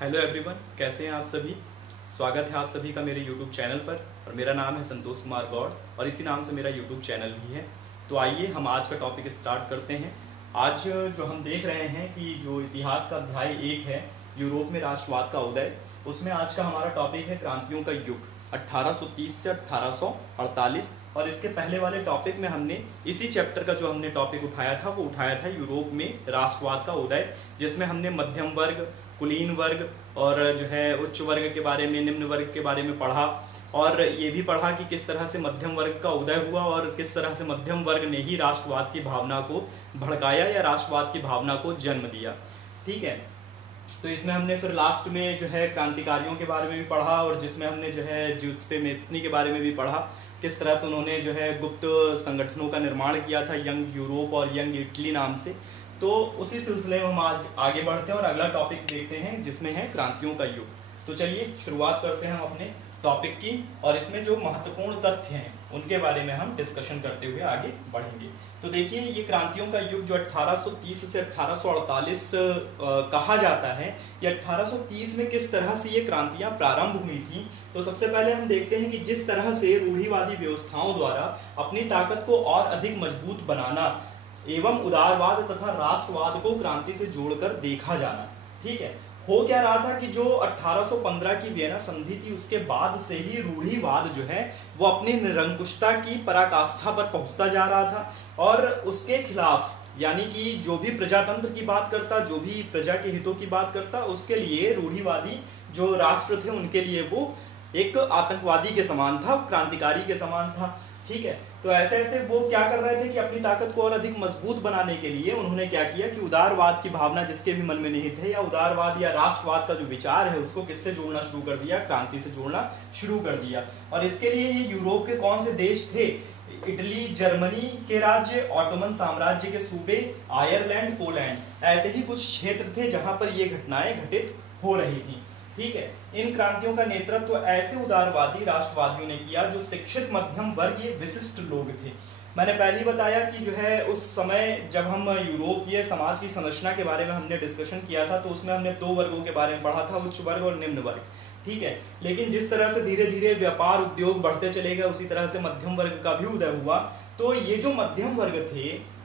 Hello everyone, कैसे हैं आप सभी। स्वागत है आप सभी का मेरे यूट्यूब चैनल पर। और मेरा नाम है संतोष कुमार गौड़ और इसी नाम से मेरा यूट्यूब चैनल भी है। तो आइए हम आज का टॉपिक स्टार्ट करते हैं। आज जो हम देख रहे हैं कि जो इतिहास का अध्याय 1 है, यूरोप में राष्ट्रवाद का उदय, उसमें आज का हमारा टॉपिक है क्रांतियों का युग 1830 से 1848। और इसके पहले वाले टॉपिक में हमने इसी चैप्टर का जो हमने टॉपिक उठाया था वो उठाया था यूरोप में राष्ट्रवाद का उदय, जिसमें हमने मध्यम वर्ग, कुलीन वर्ग और जो है उच्च वर्ग के बारे में, निम्न वर्ग के बारे में पढ़ा। और ये भी पढ़ा कि किस तरह से मध्यम वर्ग का उदय हुआ और किस तरह से मध्यम वर्ग ने ही राष्ट्रवाद की भावना को भड़काया या राष्ट्रवाद की भावना को जन्म दिया। ठीक है, तो इसमें हमने फिर लास्ट में जो है क्रांतिकारियों के बारे में भी पढ़ा और जिसमें हमने जो है ज्यूसेppe मैत्सनी के बारे में भी पढ़ा, किस तरह से उन्होंने जो है गुप्त संगठनों का निर्माण किया था, यंग यूरोप और यंग इटली नाम से। तो उसी सिलसिले में हम आज आगे बढ़ते हैं और अगला टॉपिक देखते हैं जिसमें है क्रांतियों का युग। तो चलिए शुरुआत करते हैं हम अपने टॉपिक की और इसमें जो महत्वपूर्ण तथ्य हैं उनके बारे में हम डिस्कशन करते हुए आगे बढ़ेंगे। तो देखिए, ये क्रांतियों का युग जो 1830 से 1848 कहा जाता है, ये 1830 में किस तरह से ये क्रांतियां प्रारंभ हुई थी। तो सबसे पहले हम देखते हैं कि जिस तरह से रूढ़िवादी व्यवस्थाओं द्वारा अपनी ताकत को और अधिक मजबूत बनाना एवं उदारवाद तथा राष्ट्रवाद को क्रांति से जोड़कर देखा जाना। ठीक है, हो क्या रहा था कि जो 1815 की वियना संधि थी उसके बाद से ही रूढ़िवाद जो है वो अपनी निरंकुशता की पराकाष्ठा पर पहुंचता जा रहा था और उसके खिलाफ, यानी कि जो भी प्रजातंत्र की बात करता, जो भी प्रजा के हितों की बात करता, उसके लिए रूढ़िवादी जो राष्ट्र थे उनके लिए वो एक आतंकवादी के समान था, क्रांतिकारी के समान था। ठीक है, तो ऐसे ऐसे वो क्या कर रहे थे कि अपनी ताकत को और अधिक मजबूत बनाने के लिए उन्होंने क्या किया कि उदारवाद की भावना जिसके भी मन में निहित है या उदारवाद या राष्ट्रवाद का जो विचार है उसको किससे जोड़ना शुरू कर दिया, क्रांति से जोड़ना शुरू कर दिया। और इसके लिए ये यूरोप के कौन से देश थे? इटली, जर्मनी के राज्य, ऑटोमन साम्राज्य के सूबे, आयरलैंड, पोलैंड, ऐसे ही कुछ क्षेत्र थे जहां पर ये घटनाएं घटित हो रही थी। ठीक है, इन क्रांतियों का नेतृत्व ऐसे उदारवादी राष्ट्रवादियों ने किया जो शिक्षित मध्यम वर्गीय विशिष्ट लोग थे। मैंने पहले ही बताया कि जो है उस समय जब हम यूरोपीय समाज की संरचना के बारे में हमने डिस्कशन किया था तो उसमें हमने दो वर्गों के बारे में पढ़ा था, उच्च वर्ग और निम्न वर्ग। ठीक है, लेकिन जिस तरह से धीरे धीरे व्यापार उद्योग बढ़ते चले गए उसी तरह से मध्यम वर्ग का भी उदय हुआ। तो ये जो मध्यम वर्ग थे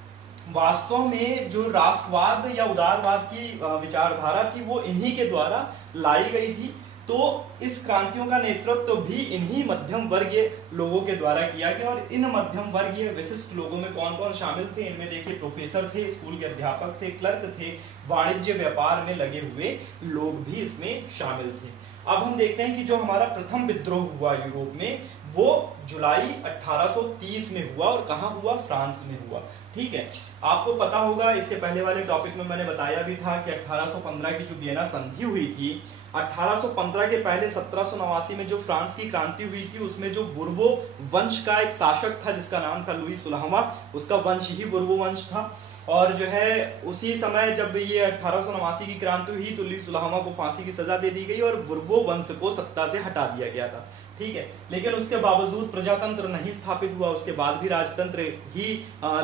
वास्तव में जो राष्ट्रवाद या उदारवाद की विचारधारा थी वो इन्हीं के द्वारा लाई गई थी। तो इस क्रांतियों का नेतृत्व भी इन्हीं मध्यम वर्गीय लोगों के द्वारा किया गया। और इन मध्यम वर्गीय विशिष्ट लोगों में कौन कौन शामिल थे? इनमें देखिए, प्रोफेसर थे, स्कूल के अध्यापक थे, क्लर्क थे, वाणिज्य व्यापार में लगे हुए लोग भी इसमें शामिल थे। अब हम देखते हैं कि जो हमारा प्रथम विद्रोह हुआ यूरोप में वो जुलाई 1830 में हुआ और कहाँ हुआ? फ्रांस में हुआ। ठीक है, आपको पता होगा, इसके पहले वाले टॉपिक में मैंने बताया भी था कि 1815 की जो वियना संधि हुई थी, 1815 के पहले 1789 में जो फ्रांस की क्रांति हुई थी उसमें जो बुर्बो वंश का एक शासक था जिसका नाम था लुई 16वां, उसका वंश ही बुर्बो वंश था। और जो है उसी समय जब ये 1889 की क्रांति हुई तो लुई 16वां को फांसी की सजा दे दी गई और बुर्बो वंश को सत्ता से हटा दिया गया था। ठीक है, लेकिन उसके बावजूद प्रजातंत्र नहीं स्थापित हुआ, उसके बाद भी राजतंत्र ही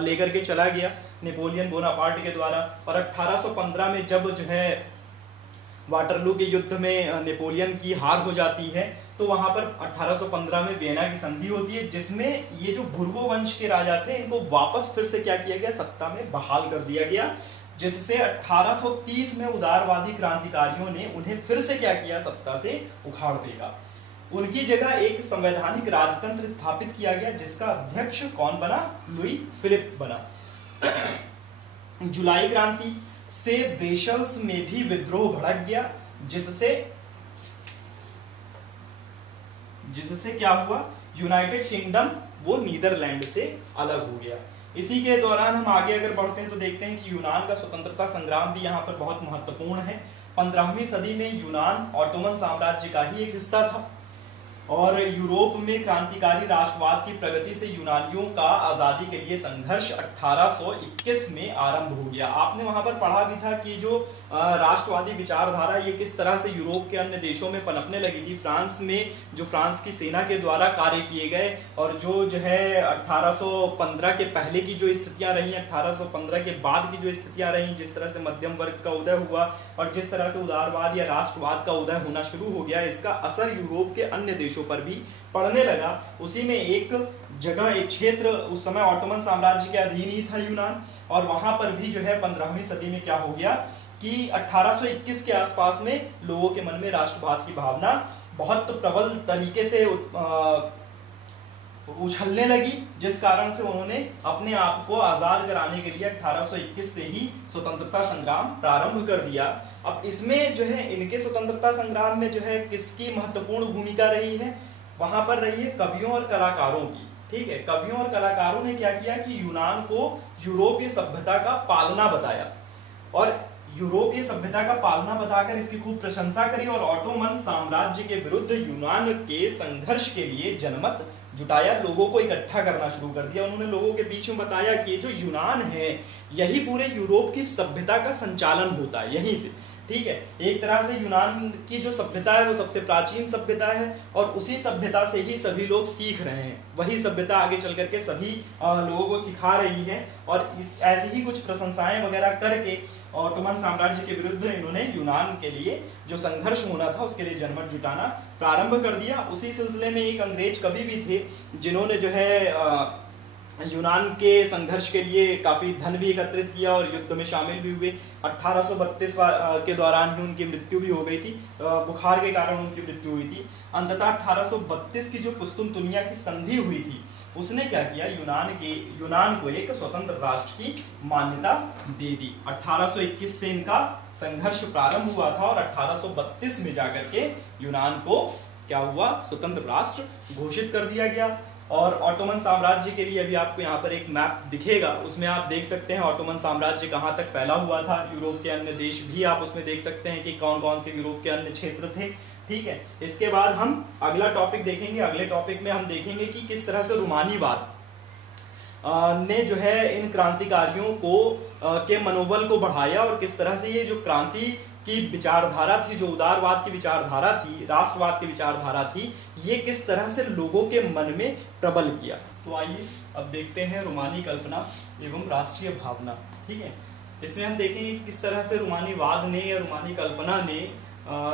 लेकर के चला गया नेपोलियन बोनापार्ट के द्वारा। और 1815 में जब जो है वाटरलू के युद्ध में नेपोलियन की हार हो जाती है तो वहां पर 1815 में वियना की संधि होती है जिसमें ये जो बुर्बो वंश के राजा थे इनको वापस फिर से क्या किया गया? सत्ता में बहाल कर दिया गया, जिससे 1830 में उदारवादी क्रांतिकारियों ने उन्हें फिर से क्या किया? सत्ता से उखाड़ फेंका। उनकी जगह एक संवैधानिक राजतंत्र स्थापित किया गया जिसका अध्यक्ष कौन बना? लुई फिलिप बना। जुलाई क्रांति से ब्रेशल्स में भी विद्रोह भड़क गया जिससे क्या हुआ? यूनाइटेड किंगडम वो नीदरलैंड से अलग हो गया। इसी के दौरान हम आगे अगर बढ़ते हैं तो देखते हैं कि यूनान का स्वतंत्रता संग्राम भी यहाँ पर बहुत महत्वपूर्ण है। 15वीं सदी में यूनान ऑटोमन साम्राज्य का ही एक हिस्सा था और यूरोप में क्रांतिकारी राष्ट्रवाद की प्रगति से यूनानियों का आजादी के लिए संघर्ष 1821 में आरंभ हो गया। आपने वहां पर पढ़ा भी था कि जो राष्ट्रवादी विचारधारा ये किस तरह से यूरोप के अन्य देशों में पनपने लगी थी। फ्रांस में जो फ्रांस की सेना के द्वारा कार्य किए गए और जो है 1815 के पहले की जो स्थितियां रही, 1815 के बाद की जो स्थितियां रही, जिस तरह से मध्यम वर्ग का उदय हुआ और जिस तरह से उदारवाद या राष्ट्रवाद का उदय होना शुरू हो गया, इसका असर यूरोप के अन्य देशों पर भी पड़ने लगा। उसी में एक जगह, एक क्षेत्र उस समय ऑटोमन साम्राज्य के अधीन ही था यूनान, और वहां पर भी जो है 15वीं सदी में क्या हो गया कि 1821 के आसपास में लोगों के मन में राष्ट्रवाद की भावना बहुत प्रबल तरीके से उछलने लगी, जिस कारण से उन्होंने अपने आप को आजाद कराने के लिए 1821 से ही स्वतंत्रता संग्राम प्रारंभ कर दिया। अब इसमें जो है इनके स्वतंत्रता संग्राम में जो है किसकी महत्वपूर्ण भूमिका रही है, वहां पर रही है कवियों और कलाकारों की। ठीक है, कवियों और कलाकारों ने क्या किया कि यूनान को यूरोपीय सभ्यता का पालना बताया और यूरोपीय सभ्यता का पालना बताकर इसकी खूब प्रशंसा करी और ऑटोमन साम्राज्य के विरुद्ध यूनान के संघर्ष के लिए जनमत जुटाया, लोगों को इकट्ठा करना शुरू कर दिया। उन्होंने लोगों के बीच में बताया कि जो यूनान है यही पूरे यूरोप की सभ्यता का संचालन होता है यहीं से। ठीक है, एक तरह से यूनान की जो सभ्यता है वो सबसे प्राचीन सभ्यता है और उसी सभ्यता से ही सभी लोग सीख रहे हैं, वही सभ्यता आगे चल करके सभी लोगों को सिखा रही है। और ऐसी ही कुछ प्रशंसाएं वगैरह करके ऑटोमन साम्राज्य के विरुद्ध इन्होंने यूनान के लिए जो संघर्ष होना था उसके लिए जनमत जुटाना प्रारंभ कर दिया। उसी सिलसिले में एक अंग्रेज कवि भी थे जिन्होंने जो है यूनान के संघर्ष के लिए काफी धन भी एकत्रित किया और युद्ध में शामिल भी हुए। 1832 के दौरान ही उनकी मृत्यु भी हो गई थी, बुखार के कारण उनकी मृत्यु हुई थी। अंततः 1832 की जो कुस्तुनतुनिया की संधि हुई थी उसने क्या किया, यूनान को एक स्वतंत्र राष्ट्र की मान्यता दे दी। 1821 से इनका संघर्ष प्रारंभ हुआ था और 1832 में जाकर के यूनान को क्या हुआ, स्वतंत्र राष्ट्र घोषित कर दिया गया। और ऑटोमन साम्राज्य के लिए अभी आपको यहाँ पर एक मैप दिखेगा, उसमें आप देख सकते हैं ऑटोमन साम्राज्य कहाँ तक फैला हुआ था। यूरोप के अन्य देश भी आप उसमें देख सकते हैं कि कौन कौन से यूरोप के अन्य क्षेत्र थे। ठीक है, इसके बाद हम अगला टॉपिक देखेंगे। अगले टॉपिक में हम देखेंगे कि किस तरह से रोमानीवाद ने जो है इन क्रांतिकारियों को के मनोबल को बढ़ाया और किस तरह से ये जो क्रांति की विचारधारा थी, जो उदारवाद की विचारधारा थी, राष्ट्रवाद की विचारधारा थी, ये किस तरह से लोगों के मन में प्रबल किया। तो आइए अब देखते हैं रोमानी कल्पना एवं राष्ट्रीय भावना। ठीक है, इसमें हम देखेंगे कि किस तरह से रोमानीवाद ने या रोमानी कल्पना ने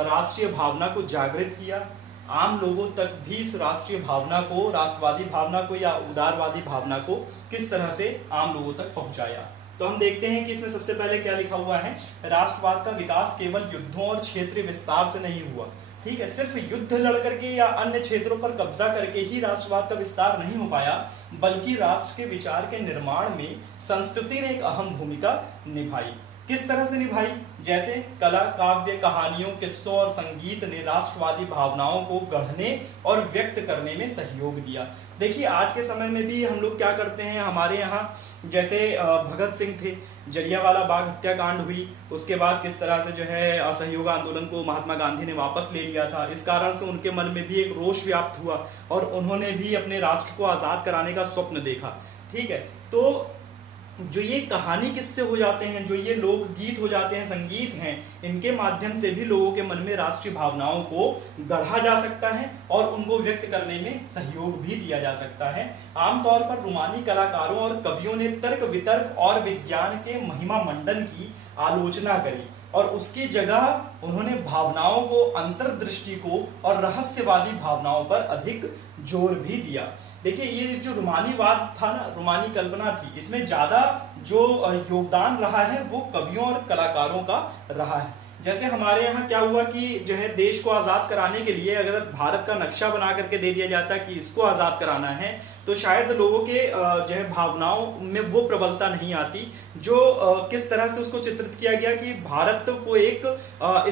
राष्ट्रीय भावना को जागृत किया, आम लोगों तक भी इस राष्ट्रीय भावना को, राष्ट्रवादी भावना को या उदारवादी भावना को किस तरह से आम लोगों तक पहुंचाया। तो हम देखते हैं कि इसमें सबसे पहले क्या लिखा हुआ है, राष्ट्रवाद का विकास केवल युद्धों और क्षेत्रीय विस्तार से नहीं हुआ। ठीक है, सिर्फ युद्ध लड़ करके या अन्य क्षेत्रों पर कब्जा करके ही राष्ट्रवाद का विस्तार नहीं हो पाया, बल्कि राष्ट्र के विचार के निर्माण में संस्कृति ने एक अहम भूमिका निभाई। किस तरह से निभाई, जैसे कला, काव्य, कहानियों, किस्सों और संगीत ने राष्ट्रवादी भावनाओं को गढ़ने और व्यक्त करने में सहयोग दिया। देखिए आज के समय में भी हम लोग क्या करते हैं, हमारे यहाँ जैसे भगत सिंह थे, जलियांवाला बाग हत्याकांड हुई, उसके बाद किस तरह से जो है असहयोग आंदोलन को महात्मा गांधी ने वापस ले लिया था। इस कारण से उनके मन में भी एक रोष व्याप्त हुआ और उन्होंने भी अपने राष्ट्र को आज़ाद कराने का स्वप्न देखा। ठीक है, तो जो ये कहानी किस्से हो जाते हैं, जो ये लोकगीत हो जाते हैं, संगीत हैं, इनके माध्यम से भी लोगों के मन में राष्ट्रीय भावनाओं को गढ़ा जा सकता है और उनको व्यक्त करने में सहयोग भी दिया जा सकता है। आमतौर पर रोमानी कलाकारों और कवियों ने तर्क वितर्क और विज्ञान के महिमा मंडन की आलोचना करी और उसकी जगह उन्होंने भावनाओं को, अंतर्दृष्टि को और रहस्यवादी भावनाओं पर अधिक जोर भी दिया। देखिए ये जो रोमानीवाद था ना, रोमानी कल्पना थी, इसमें ज्यादा जो योगदान रहा है वो कवियों और कलाकारों का रहा है। जैसे हमारे यहाँ क्या हुआ कि जो है देश को आज़ाद कराने के लिए अगर भारत का नक्शा बना करके दे दिया जाता कि इसको आज़ाद कराना है, तो शायद लोगों के जो है भावनाओं में वो प्रबलता नहीं आती जो किस तरह से उसको चित्रित किया गया कि भारत को एक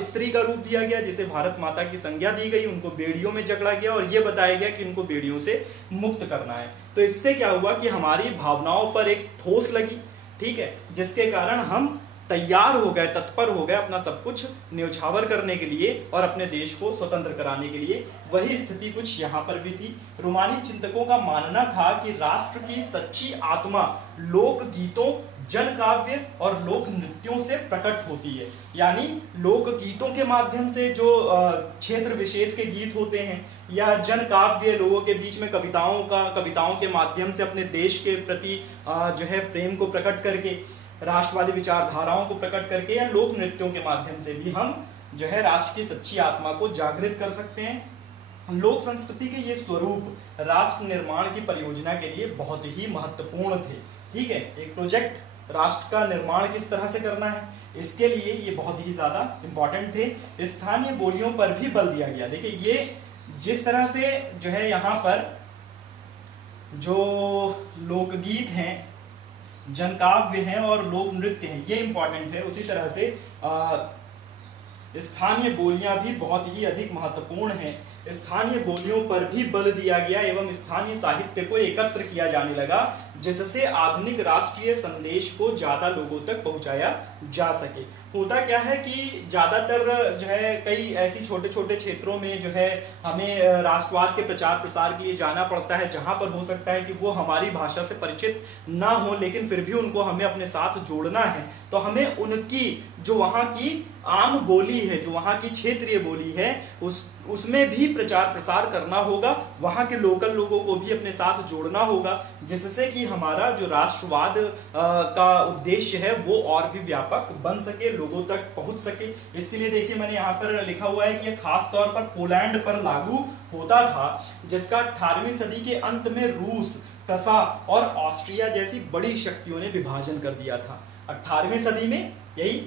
स्त्री का रूप दिया गया, जिसे भारत माता की संज्ञा दी गई, उनको बेड़ियों में जकड़ा गया और ये बताया गया कि उनको बेड़ियों से मुक्त करना है। तो इससे क्या हुआ कि हमारी भावनाओं पर एक ठोस लगी, ठीक है, जिसके कारण हम तैयार हो गए, तत्पर हो गए अपना सब कुछ न्यौछावर करने के लिए और अपने देश को स्वतंत्र कराने के लिए। वही स्थिति कुछ यहाँ पर भी थी। रोमानी चिंतकों का मानना था कि राष्ट्र की सच्ची आत्मा लोक गीतों, जन काव्य और लोक नृत्यों से प्रकट होती है। यानी लोक गीतों के माध्यम से जो क्षेत्र विशेष के गीत होते हैं, या जन काव्य लोगों के बीच में कविताओं के माध्यम से अपने देश के प्रति जो है प्रेम को प्रकट करके, राष्ट्रवादी विचारधाराओं को प्रकट करके, या लोक नृत्यों के माध्यम से भी हम जो है राष्ट्र की सच्ची आत्मा को जागृत कर सकते हैं। लोक संस्कृति के ये स्वरूप राष्ट्र निर्माण की परियोजना के लिए बहुत ही महत्वपूर्ण थे। ठीक है, एक प्रोजेक्ट राष्ट्र का निर्माण किस तरह से करना है, इसके लिए ये बहुत ही ज्यादा इंपॉर्टेंट थे। स्थानीय बोलियों पर भी बल दिया गया। देखिए, ये जिस तरह से जो है यहाँ पर जो लोकगीत हैं, जनकाव्य हैं और लोक नृत्य हैं, ये इंपॉर्टेंट है। उसी तरह से स्थानीय बोलियां भी बहुत ही अधिक महत्वपूर्ण हैं। स्थानीय बोलियों पर भी बल दिया गया एवं स्थानीय साहित्य को एकत्र किया जाने लगा, जिससे आधुनिक राष्ट्रीय संदेश को ज्यादा लोगों तक पहुंचाया जा सके। होता क्या है कि ज्यादातर जो है कई ऐसी छोटे छोटे क्षेत्रों में जो है हमें राष्ट्रवाद के प्रचार प्रसार के लिए जाना पड़ता है, जहां पर हो सकता है कि वो हमारी भाषा से परिचित ना हो, लेकिन फिर भी उनको हमें अपने साथ जोड़ना है। तो हमें उनकी जो वहाँ की आम बोली है, जो वहाँ की क्षेत्रीय बोली है, उसमें भी प्रचार प्रसार करना होगा। वहाँ के लोकल लोगों को भी अपने साथ जोड़ना होगा, जिससे कि हमारा जो राष्ट्रवाद का उद्देश्य है वो और भी व्यापक बन सके, लोगों तक पहुंच सके। इसके लिए देखिए, मैंने यहाँ पर लिखा हुआ है कि यह खास तौर पर पोलैंड पर लागू होता था, जिसका 18वीं सदी के अंत में रूस, प्रसा और ऑस्ट्रिया जैसी बड़ी शक्तियों ने विभाजन कर दिया था। 18वीं सदी में यही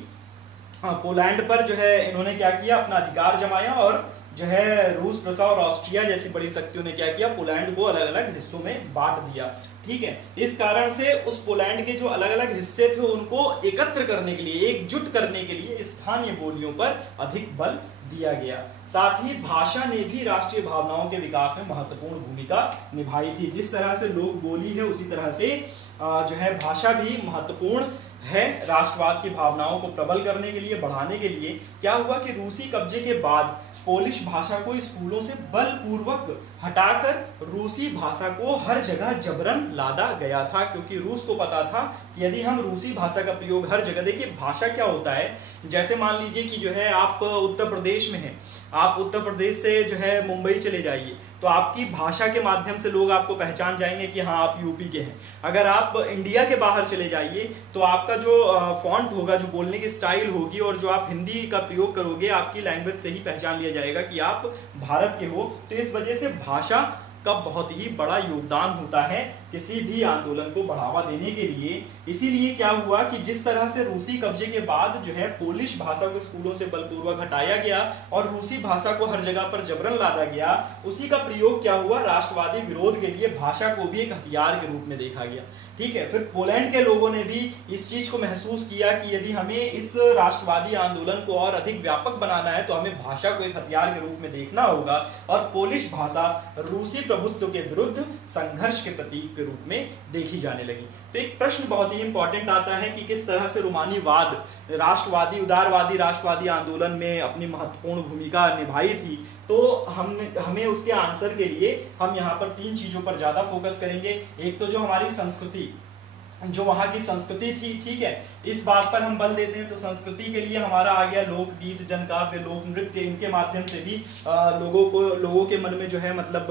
पोलैंड पर जो है इन्होंने क्या किया, अपना अधिकार जमाया, और जो है रूस, प्रसा और ऑस्ट्रिया जैसी बड़ी शक्तियों ने क्या किया, पोलैंड को अलग अलग हिस्सों में बांट दिया। ठीक है, इस कारण से उस पोलैंड के जो अलग अलग हिस्से थे उनको एकत्र करने के लिए, एकजुट करने के लिए स्थानीय बोलियों पर अधिक बल दिया गया। साथ ही भाषा ने भी राष्ट्रीय भावनाओं के विकास में महत्वपूर्ण भूमिका निभाई थी। जिस तरह से लोक बोली है, उसी तरह से जो है भाषा भी महत्वपूर्ण है राष्ट्रवाद की भावनाओं को प्रबल करने के लिए, बढ़ाने के लिए। क्या हुआ कि रूसी कब्जे के बाद पोलिश भाषा को स्कूलों से बलपूर्वक हटाकर रूसी भाषा को हर जगह जबरन लादा गया था, क्योंकि रूस को पता था कि यदि हम रूसी भाषा का प्रयोग हर जगह, देखिए भाषा क्या होता है, जैसे मान लीजिए कि जो है आप उत्तर प्रदेश में हैं, आप उत्तर प्रदेश से जो है मुंबई चले जाइए, तो आपकी भाषा के माध्यम से लोग आपको पहचान जाएंगे कि हाँ आप यूपी के हैं। अगर आप इंडिया के बाहर चले जाइए तो आपका जो फॉन्ट होगा, जो बोलने की स्टाइल होगी, और जो आप हिंदी का प्रयोग करोगे, आपकी लैंग्वेज से ही पहचान लिया जाएगा कि आप भारत के हो। तो इस वजह से भाषा का बहुत ही बड़ा योगदान होता है किसी भी आंदोलन को बढ़ावा देने के लिए। इसीलिए क्या हुआ कि जिस तरह से रूसी कब्जे के बाद जो है पोलिश भाषा को स्कूलों से बलपूर्वक हटाया गया और रूसी भाषा को हर जगह पर जबरन लादा गया, उसी का प्रयोग क्या हुआ, राष्ट्रवादी विरोध के लिए भाषा को भी एक हथियार के रूप में देखा गया। ठीक है, फिर पोलैंड के लोगों ने भी इस चीज को महसूस किया कि यदि हमें इस राष्ट्रवादी आंदोलन को और अधिक व्यापक बनाना है तो हमें भाषा को एक हथियार के रूप में देखना होगा, और पोलिश भाषा रूसी प्रभुत्व के विरुद्ध संघर्ष के प्रतीक के रूप में देखी जाने लगी। तो एक प्रश्न बहुत ही इंपॉर्टेंट आता है कि किस तरह से रोमानीवाद राष्ट्रवादी, उदारवादी राष्ट्रवादी आंदोलन में अपनी महत्वपूर्ण भूमिका निभाई थी। तो हमें उसके आंसर के लिए हम यहाँ पर 3 चीजों पर ज्यादा फोकस करेंगे। एक तो जो हमारी संस्कृति, जो वहाँ की संस्कृति थी, ठीक है, इस बात पर हम बल देते हैं। तो संस्कृति के लिए हमारा आ गया लोकगीत, जनकाव्य, लोक नृत्य। इनके माध्यम से भी लोगों के मन में जो है मतलब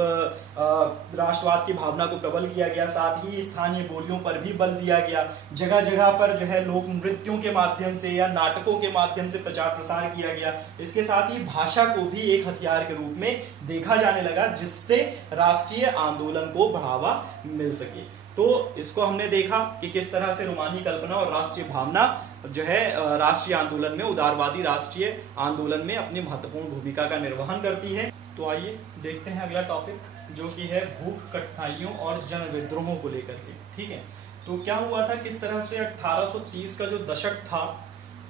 राष्ट्रवाद की भावना को प्रबल किया गया। साथ ही स्थानीय बोलियों पर भी बल दिया गया। जगह जगह पर जो है लोक नृत्यों के माध्यम से या नाटकों के माध्यम से प्रचार प्रसार किया गया। इसके साथ ही भाषा को भी एक हथियार के रूप में देखा जाने लगा, जिससे राष्ट्रीय आंदोलन को बढ़ावा मिल सके। तो इसको हमने देखा कि किस तरह से रोमानी कल्पना और राष्ट्रीय भावना जो है राष्ट्रीय आंदोलन में, उदारवादी राष्ट्रीय आंदोलन में अपनी महत्वपूर्ण भूमिका का निर्वहन करती है। तो आइए देखते हैं अगला टॉपिक, जो कि है भूख, कठिनाइयों और जन विद्रोहों को लेकर के। ठीक है, तो क्या हुआ था, किस तरह से 1830 का जो दशक था,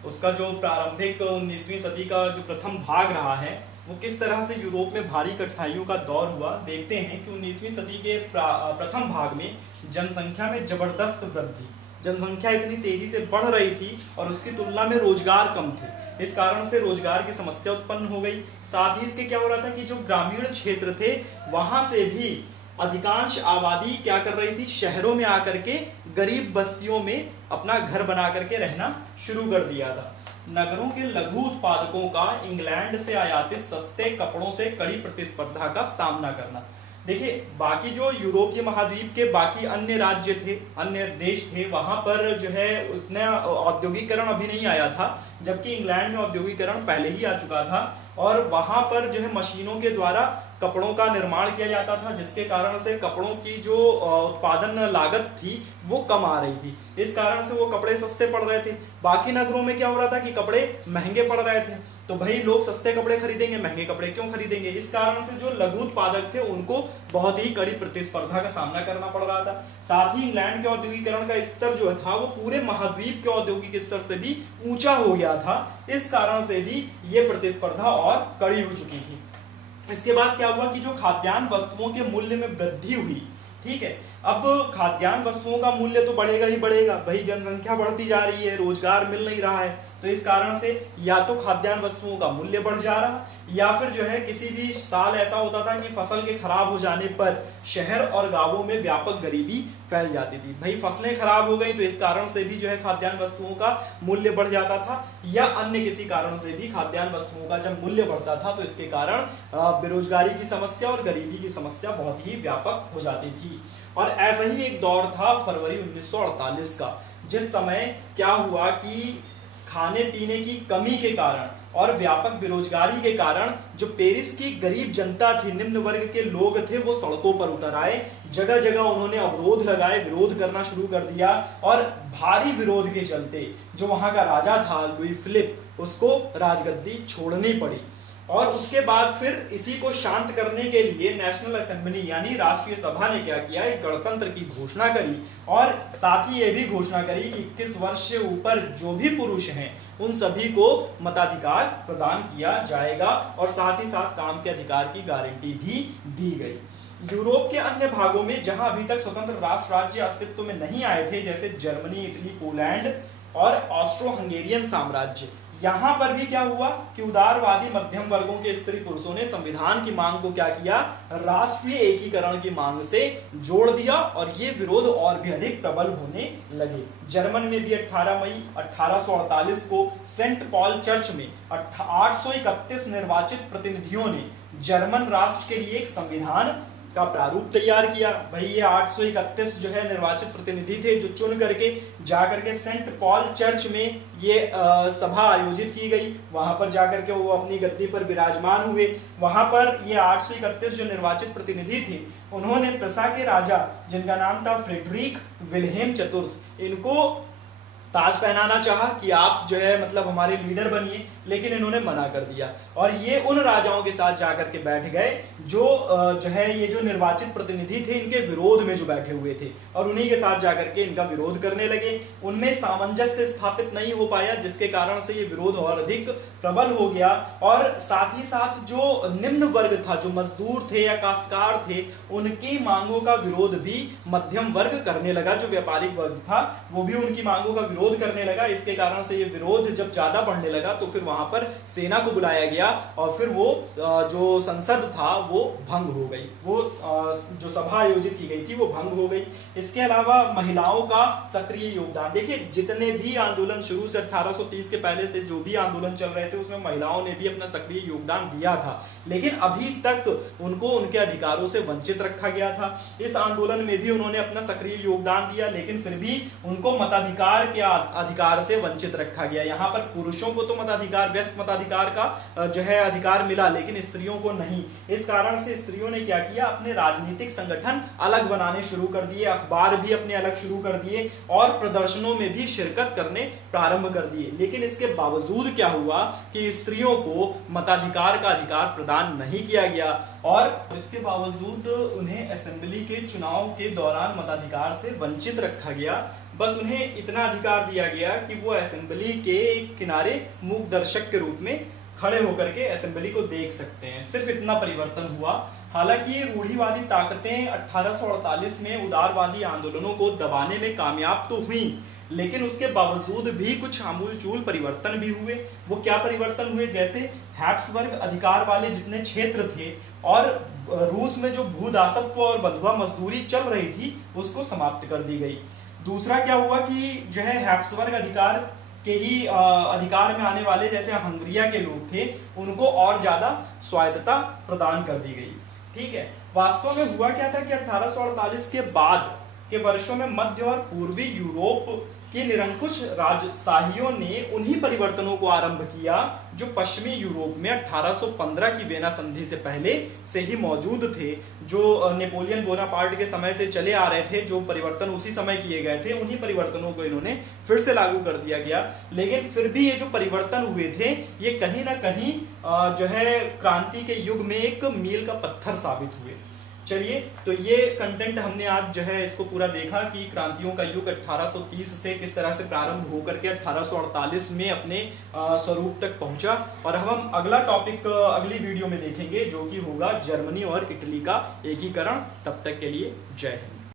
उसका जो प्रारंभिक 19वीं सदी का जो प्रथम भाग रहा है, वो किस तरह से यूरोप में भारी कठिनाइयों का दौर हुआ। देखते हैं कि 19वीं सदी के प्रथम भाग में जनसंख्या में जबरदस्त वृद्धि, जनसंख्या इतनी तेजी से बढ़ रही थी और उसकी तुलना में रोजगार कम थे, इस कारण से रोजगार की समस्या उत्पन्न हो गई। साथ ही इसके क्या हो रहा था कि जो ग्रामीण क्षेत्र थे वहां से भी अधिकांश आबादी क्या कर रही थी, शहरों में आकर के गरीब बस्तियों में अपना घर बना करके रहना शुरू कर दिया था। नगरों के लघु उत्पादकों का इंग्लैंड से आयातित सस्ते कपड़ों से कड़ी प्रतिस्पर्धा का सामना करना। देखिए, बाकी जो यूरोपीय महाद्वीप के बाकी अन्य राज्य थे, अन्य देश थे, वहां पर जो है उतना औद्योगिकरण अभी नहीं आया था, जबकि इंग्लैंड में औद्योगिकरण पहले ही आ चुका था और वहां पर जो है मशीनों के द्वारा कपड़ों का निर्माण किया जाता था, जिसके कारण से कपड़ों की जो उत्पादन लागत थी वो कम आ रही थी, इस कारण से वो कपड़े सस्ते पड़ रहे थे। बाकी नगरों में क्या हो रहा था कि कपड़े महंगे पड़ रहे थे, तो भाई लोग सस्ते कपड़े खरीदेंगे, महंगे कपड़े क्यों खरीदेंगे, इस कारण से जो लघु उत्पादक थे उनको बहुत ही कड़ी प्रतिस्पर्धा का सामना करना पड़ रहा था। साथ ही इंग्लैंड के औद्योगिकरण का स्तर जो था वो पूरे महाद्वीप के औद्योगिक स्तर से भी ऊंचा हो गया था, इस कारण से भी ये प्रतिस्पर्धा और कड़ी हो चुकी थी। इसके बाद क्या हुआ कि जो खाद्यान्न वस्तुओं के मूल्य में वृद्धि हुई, ठीक है, अब खाद्यान्न वस्तुओं का मूल्य तो बढ़ेगा ही बढ़ेगा, भाई जनसंख्या बढ़ती जा रही है, रोजगार मिल नहीं रहा है, तो इस कारण से या तो खाद्यान्न वस्तुओं का मूल्य बढ़ जा रहा या फिर जो है किसी भी साल ऐसा होता था कि फसल के खराब हो जाने पर शहर और गांवों में व्यापक गरीबी फैल जाती थी। भाई फसलें खराब हो गई तो इस कारण से भी जो है खाद्यान्न वस्तुओं का मूल्य बढ़ जाता था, या अन्य किसी कारण से भी खाद्यान्न वस्तुओं का जब मूल्य बढ़ता था तो इसके कारण बेरोजगारी की समस्या और गरीबी की समस्या बहुत ही व्यापक हो जाती थी। और ऐसा ही एक दौर था फरवरी 1948 का, जिस समय क्या हुआ कि खाने पीने की कमी के कारण और व्यापक बेरोजगारी के कारण जो पेरिस की गरीब जनता थी, निम्न वर्ग के लोग थे, वो सड़कों पर उतर आए, जगह जगह उन्होंने अवरोध लगाए, विरोध करना शुरू कर दिया और भारी विरोध के चलते जो वहां का राजा था लुई फिलिप, उसको राजगद्दी छोड़नी पड़ी। और उसके बाद फिर इसी को शांत करने के लिए नेशनल असेंबली यानी राष्ट्रीय सभा ने क्या किया, एक गणतंत्र की घोषणा करी और साथ ही यह भी घोषणा करी कि 21 वर्ष से ऊपर जो भी पुरुष हैं उन सभी को मताधिकार प्रदान किया जाएगा और साथ ही साथ काम के अधिकार की गारंटी भी दी गई। यूरोप के अन्य भागों में जहां अभी तक स्वतंत्र राष्ट्र राज्य अस्तित्व में नहीं आए थे, जैसे जर्मनी, इटली, पोलैंड और ऑस्ट्रो हंगेरियन साम्राज्य, यहां पर भी क्या हुआ कि उदारवादी मध्यम वर्गों के स्त्री पुरुषों ने संविधान की मांग को क्या किया, राष्ट्रीय एकीकरण की मांग से जोड़ दिया और ये विरोध और भी अधिक प्रबल होने लगे। जर्मन में भी 18 मई 1848 को सेंट पॉल चर्च में 831 निर्वाचित प्रतिनिधियों ने जर्मन राष्ट्र के लिए एक संविधान का प्रारूप तैयार किया। भाई ये 831 जो है निर्वाचित प्रतिनिधि थे जो चुन करके जाकर के सेंट पॉल चर्च में ये सभा आयोजित की गई, वहां पर जाकर के वो अपनी गद्दी पर विराजमान हुए। वहां पर ये 831 जो निर्वाचित प्रतिनिधि थे उन्होंने प्रसा के राजा जिनका नाम था फ्रेडरिक विल्हेम चतुर्थ, इनको ताज पहनाना चाहा कि आप जो है मतलब हमारे लीडर बनिए, लेकिन इन्होंने मना कर दिया और ये उन राजाओं के साथ जाकर के बैठ गए जो है ये जो निर्वाचित प्रतिनिधि थे इनके विरोध में जो बैठे हुए थे और उन्हीं के साथ जाकर के इनका विरोध करने लगे। उनमें सामंजस्य स्थापित नहीं हो पाया, जिसके कारण से ये विरोध और अधिक प्रबल हो गया और साथ ही साथ जो निम्न वर्ग था, जो मजदूर थे या काश्तकार थे, उनकी मांगों का विरोध भी मध्यम वर्ग करने लगा। जो व्यापारिक वर्ग था वो भी उनकी मांगों का विरोध करने लगा। इसके कारण से ये विरोध जब ज्यादा बढ़ने लगा तो फिर वहां पर सेना को बुलाया गया और फिर वो जो संसद था वो भंग हो गई, वो जो सभा आयोजित की गई थी वो भंग हो गई। इसके अलावा महिलाओं का सक्रिय योगदान, देखिए जितने भी आंदोलन शुरू से 1830 के पहले से जो भी आंदोलन चल रहे थे उसमें महिलाओं ने भी अपना सक्रिय योगदान दिया था, लेकिन अभी तक उनको उनके अधिकारों से वंचित रखा गया था। इस आंदोलन में भी उन्होंने अपना सक्रिय योगदान दिया, लेकिन फिर भी उनको मताधिकार के अधिकार से वंचित रखा गया। यहाँ पर पुरुषों को तो मताधिकार, व्यस्क मताधिकार का जो है अधिकार मिला, लेकिन स्त्रियों को नहीं। इस कारण से स्त्रियों ने क्या किया, अपने राजनीतिक संगठन अलग बनाने शुरू कर दिए, अखबार भी अपने अलग शुरू कर दिए और प्रदर्शनों में भी शिरकत करने प्रारंभ कर दिए। लेकिन इसके बावजूद क्या हुआ कि स्त्रियों को मताधिकार का अधिकार प्रदान नहीं किया गया और इसके बावजूद उन्हें असेंबली के चुनाव के दौरान मताधिकार से वंचित रखा गया। बस उन्हें इतना अधिकार दिया गया कि वो असेंबली के किनारे मूक दर्शक के रूप में खड़े होकर के असेंबली को देख सकते हैं। सिर्फ इतना परिवर्तन हुआ। हालांकि ये रूढ़िवादी ताकतें 1848 में उदारवादी आंदोलनों को दबाने में कामयाब तो हुई, लेकिन उसके बावजूद भी कुछ आमूलचूल परिवर्तन भी हुए। वो क्या परिवर्तन हुए? जैसे हैब्सबर्ग अधिकार वाले जितने क्षेत्र थे और रूस में जो भूदासत्व और बंधुआ मजदूरी चल रही थी उसको समाप्त कर दी गई। दूसरा क्या हुआ कि जो है हैब्सबर्ग अधिकार के ही अधिकार में आने वाले जैसे हंगरिया के लोग थे उनको और ज्यादा स्वायत्तता प्रदान कर दी गई। ठीक है, वास्तव में हुआ क्या था कि 1848 के बाद के वर्षों में मध्य और पूर्वी यूरोप के निरंकुश राजशाहियों ने उन्हीं परिवर्तनों को आरंभ किया जो पश्चिमी यूरोप में 1815 की वेना संधि से पहले से ही मौजूद थे, जो नेपोलियन बोनापार्ट के समय से चले आ रहे थे। जो परिवर्तन उसी समय किए गए थे उन्हीं परिवर्तनों को इन्होंने फिर से लागू कर दिया गया। लेकिन फिर भी ये जो परिवर्तन हुए थे ये कहीं ना कहीं जो है क्रांति के युग में एक मील का पत्थर साबित हुए। चलिए, तो ये कंटेंट हमने आज जो है इसको पूरा देखा कि क्रांतियों का युग 1830 से किस तरह से प्रारंभ होकर के 1848 में अपने स्वरूप तक पहुंचा। और हम अगला टॉपिक अगली वीडियो में देखेंगे जो कि होगा जर्मनी और इटली का एकीकरण। तब तक के लिए जय हिंद।